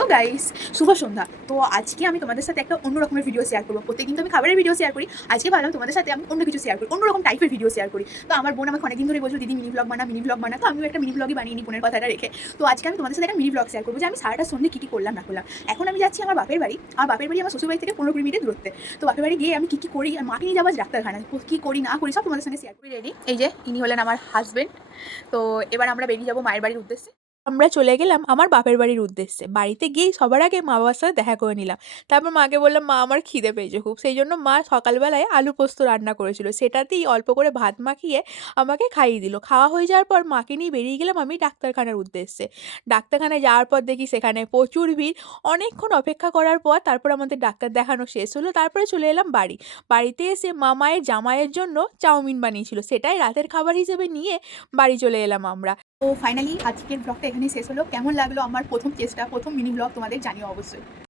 তো গাইস, শুভ সন্ধ্যা। তো আজকে আমি তোমাদের সাথে একটা অন্য রকমের ভিডিও শেয়ার করব। প্রত্যেকদিন তো আমি খাবারের ভিডিও শেয়ার করি। আজকে ভাবলাম তোমাদের সাথে আমি অন্য কিছু শেয়ার করি। অন্যরকম টাইপের ভিডিও শেয়ার করি। তো আমার বোন আমাকে অনেকদিন ধরে বলছিল, "দিদি মিনি ভ্লগ বানা, মিনি ভ্লগ বানা।" তো আমিও একটা মিনি ভ্লগই বানিয়ে নিই বোনের কথাটা রেখে। তো আজকে আমি তোমাদের সাথে একটা মিনি ভ্লগ শেয়ার করব যে আমি সারাটা সন্ধ্যে কী করলাম না করলাম। এখন আমি যাচ্ছি আমার বাপের বাড়ি। আমার বাপের বাড়ি আমার শ্বশুরবাড়ি থেকে 15-20 মিনিটের দূরত্বে। তো বাপের বাড়ি গিয়ে আমি কী করি আর মাকে নিয়ে যাবো আজ ডাক্তারখানায়। কী করি না করি সব তোমাদের সঙ্গে শেয়ার করি। রেডি? এই যে ইনি হলেন আমার হাসবেন্ড। তো এবার আমরা বেরিয়ে যাবো মায়ের বাড়ির উদ্দেশ্যে। আমরা চলে গেলাম আমার বাপের বাড়ির উদ্দেশ্যে। বাড়িতে গিয়েই সবার আগে মা-বাবার সাথে দেখা করে নিলাম। তারপর মাকে বললাম, "মা, আমার খিদে পেয়েছে খুব।" সেইজন্য মা সকালবেলায় আলু পোস্ত রান্না করেছিল। সেটাতেই অল্প করে ভাত মাখিয়ে আমাকে খাইয়ে দিল। খাওয়া হয়ে যাওয়ার পর মাকে নিয়ে বেরিয়ে গেলাম আমি ডাক্তারখানার উদ্দেশ্যে। ডাক্তারখানায় যাওয়ার পর দেখি সেখানে প্রচুর ভিড়। অনেকক্ষণ অপেক্ষা করার পর তারপর আমাদের ডাক্তার দেখানো শেষ হলো। তারপরে চলে এলাম বাড়ি। বাড়িতে এসে মা মায়ের জামাইয়ের জন্য চাউমিন বানিয়েছিল। সেটাই রাতের খাবার হিসেবে নিয়ে বাড়ি চলে এলাম আমরা। তো ফাইনালি আজকের ব্লগটা এখানেই শেষ হলো। কেমন লাগলো আমার প্রথম কেসটা, প্রথম মিনি ব্লগ তোমাদের জানিও অবশ্যই।